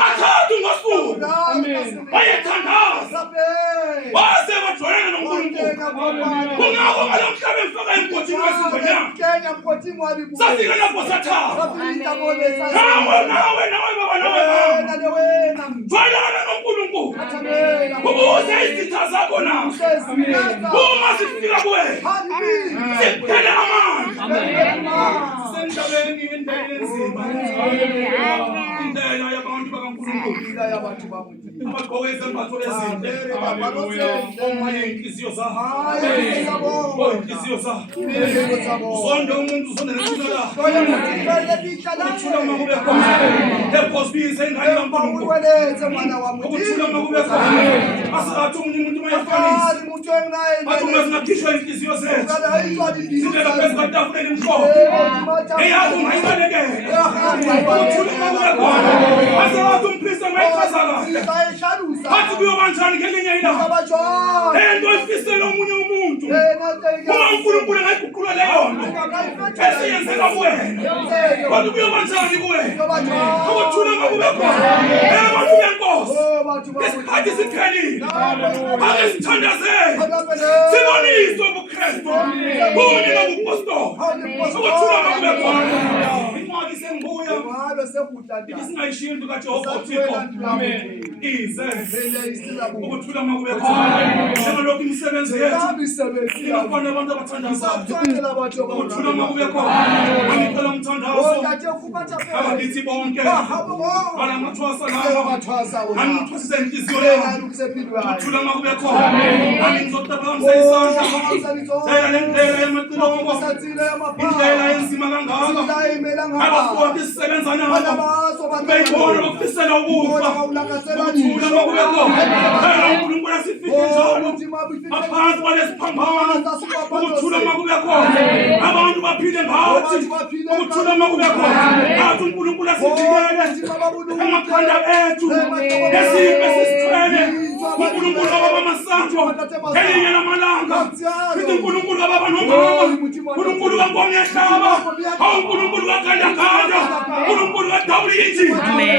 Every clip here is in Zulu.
kathathu ngosuku bayathandaza base bajwayele noNkulunkulu. Kungako ngalo mhlaba emfaka emgodini wesizonyama safika lapho sathatha nawe baba nawe jwayelana noNkulunkulu ukuze izitha zakho nazo uma zifika kuwena ziphele amandla. Sendaweni indlela enzima indlela yabantu bakaNkulunkulu abagqoke izembatho ezinhle omunye inhliziyo zabo uzonde umuntu uzonde nethuna lakho ukuthula uma kube khona ephosbise ingane kaNkulunkulu ukuthula uma kube khona asizathi umuntu mayefanisa athi uma singakhishwa inhliziyo zethu sibeka phezu kwetafuleni imhlophe eyakho ungayibalekela ukuthula uma kube khona asizathi umpristi angayichaza kahle athi kuyobanjani ngelinye ilanga into ifisela omunye umuntu uma uNkulunkulu engayiguqula leyo nto esiyenzela kuwena kodwa kuyobanjani kuwena ukuthula uma kube khona abantu benkosi isikhathi siphelile ake sithandazele sibonise ubuKristu kunye nobupostoli ukuthula uma kube khona. Incwadi sengibuya isingayishiyi into kaJehova uThixo ize ukuthula uma kube khona njengalokhu imisebenzi yethu ingafana abantu abathandazayo ukuthula uma kube khona. Angicela umthandazo abakithi bonke balamathwasa lawa angithwasise inhliziyo yami ukuthula uma kube khona. Angizotaphakamisa isandla thela lendlela yamacilongo indlela enzima kangaka abafundi sisebenza nabo beyibona bakufisela ukufa ukuthula uma kube khona. uNkulunkulu asifike njalo ngaphansi kwalesiphambano ukuthula uma kube khona abantu baphile ngathi ukuthula uma kube khona athi uNkulunkulu asivikele emakhanda ethu ngesipho esisithwele uNkulunkulu kababa masango elinye lamalanga sithi uNkulunkulu kababa nomama uNkulunkulu kaNkomiyahlaba uNkulunkulu kaGandaganda uNkulunkulu kaDawulidi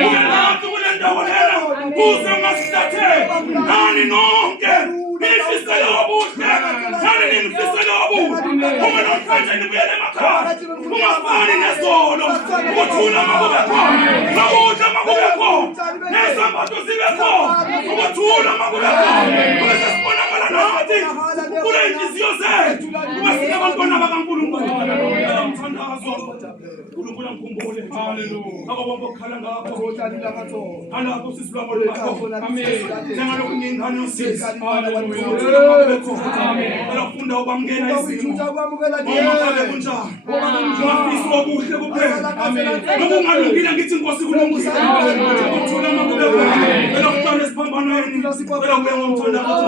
uyathi kule ndawo lena kuze ungasihlathe nani nonke nifisele obuhle nani nifisele obuhle uma namhlanje nibuyele emakhaya ungafani nezolo ukuthula uma kube khona ukudla uma kube khona nezambatho zibe khona ukuthula uma kube khona bese sibonakala nathi kule inhliziyo zethu uma sinabantwana bakaNkulunkulu. Umthandazo uNkulunkulu angikhumbule akubonke okukhala ngakho alapho sisilwamo lakho njengalokhu ngingane yosisi elafunda ukwamukela izimo omakale kunjani ungafisa okuhle kuphela noma ungalungile ngithi Nkosi kulungile ukuthula uma kube khona elokutshana esiphambanweni elokubeka umthandazo.